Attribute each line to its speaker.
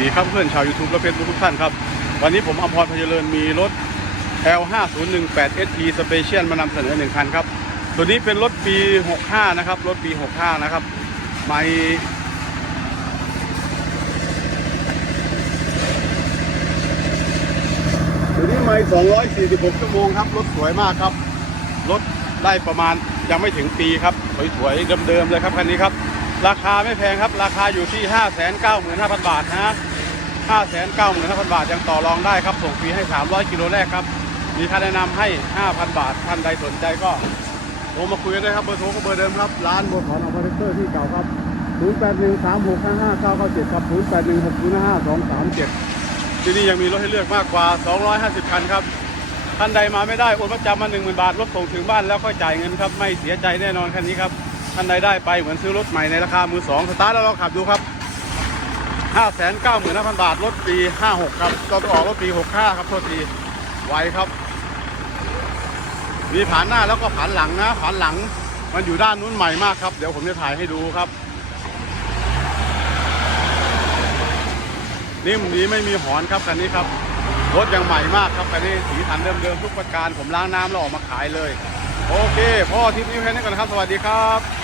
Speaker 1: ดีครับเพื่อนชาว YouTube และเฟซบุ๊กทุกท่านครับ วันนี้ผมอมพรพยเจริญมีรถ L5018 SP Special มานำเสนอหนึ่งคันครับ ตัวนี้เป็นรถปี 65 นะครับ รถปี 65 นะครับ ไม่ตัวนี้ไม่246 ชั่วโมงครับ รถสวยมากครับ รถได้ประมาณยังไม่ถึงปีครับ สวยๆ เดิมๆ เลยครับคันนี้ครับ ราคาไม่แพงครับ ราคาอยู่ที่ 595,000 บาทนะ595,000 บาท ยังต่อรองได้ครับ ส่งฟรีให้ 300 กิโลแรกครับ มีค่าแนะนำให้ 5,000 บาท ท่านใดสนใจก็โทรมาคุยกันได้ครับ เบอร์โทรก็เบอร์เดิมครับ ร้านบัวขอนอพาร์เตอร์ที่เก่าครับ 0813655997 ครับ 0816055237 ที่นี่ยังมีรถให้เลือกมากกว่า 250 คันครับ ท่านใดมาไม่ได้ โอนประจำมา 1 0,000 บาท รถส่งถึงบ้านแล้วค่อยจ่ายเงินครับ ไม่เสียใจแน่นอนคันนี้ครับ ท่านใดได้ไปเหมือนซื้อรถใหม่ในราคามือสองสตาร์ทแล้วลองขับดูครับ595,000 บาท รถปี 56 ครับก็ไปออกรถปี 65 ครับโทษทีไวครับ มีผานหน้าแล้วก็ผานหลังนะผานหลังมันอยู่ด้านนู้นใหม่มากครับ เดี๋ยวผมจะถ่ายให้ดูครับ นิ่มดีไม่มีหอนครับคันนี้ครับ รถยังใหม่มากครับคันนี้สีสันเดิมๆทุกประการผมล้างน้ำแล้วออกมาขายเลย โอเค พ่อทิปนี้แค่นี้ก่อนครับ สวัสดีครับ